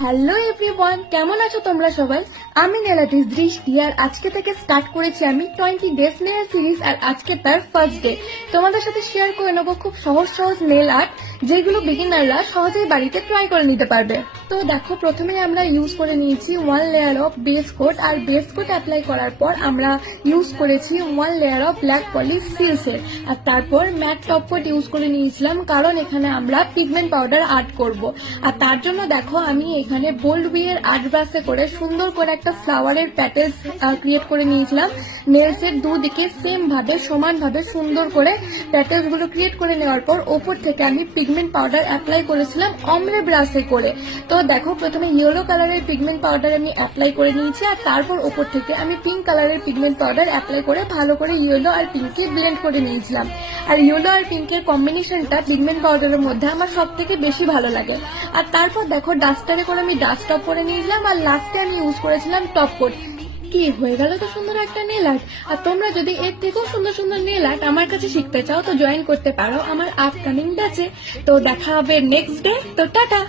Hello everyone, কেমন আছো তোমরা সবাই? আমি নেল আর্টিস্ট দৃষ্টি, আর আজকে থেকে স্টার্ট করেছি আমি 20 ডেজ নেল সিরিজ। আর আজকে তার ফার্স্ট ডে। তোমাদের সাথে শেয়ার করে নেবো খুব সহজ সহজ নেল আর্ট, যেগুলো বিগিনাররা সহজেই বাড়িতে ট্রাই করে নিতে পারবে। তো দেখো, প্রথমে আমরা ইউজ করে নিয়েছি 1 লেয়ার অফ বেস কোট, আর বেস কোট অ্যাপ্লাই করার পর আমরা ইউজ করেছি 1 লেয়ার অফ ব্ল্যাক পলিশ সিলসের। আর তারপর ম্যাট টপ কোট ইউজ করে নিয়েছিলাম, কারণ এখানে আমরা পিগমেন্ট পাউডার আর্ট করব। আর তার জন্য দেখো, আমি এখানে বোল্ড উইয়ের আর্ট ব্রাশে করে সুন্দর করে একটা ফ্লাওয়ারের প্যাটেলস ক্রিয়েট করে নিয়েছিলাম। নেলসের দুদিকে সেম ভাবে সমানভাবে সুন্দর করে প্যাটেলস গুলো ক্রিয়েট করে নেওয়ার পর ওপর থেকে আমি পিগমেন্ট পাউডার অ্যাপ্লাই করেছিলাম অমরে ব্রাশে করে। তো দেখো, প্রথমে ইয়েলো কালারের পিগমেন্ট পাউডার আমি অ্যাপ্লাই করে নিয়েছি, আর তারপর ওপর থেকে আমি পিঙ্ক কালারের পিগমেন্ট পাউডার অ্যাপ্লাই করে ভালো করে ইয়েলো আর পিঙ্ককে ব্লেন্ড করে নিয়েছিলাম। আর ইয়েলো আর পিঙ্কের কম্বিনেশনটা পিগমেন্ট পাউডারের মধ্যে আমার সব থেকে বেশি ভালো লাগে। আর তারপর দেখো, ডাস্টারে করে আমি ডাস্ট টপ করে নিয়েছিলাম, আর লাস্টে আমি ইউজ করেছিলাম টপ কোট। কি হয়ে গেল তো সুন্দর একটা নেল আর্ট। আর তোমরা যদি এর থেকেও সুন্দর সুন্দর নেল আর্ট আমার কাছে শিখতে চাও, তো জয়েন করতে পারো আমার আপকামিং ব্যাচে। তো দেখা হবে নেক্সট ডে। তো টাটা।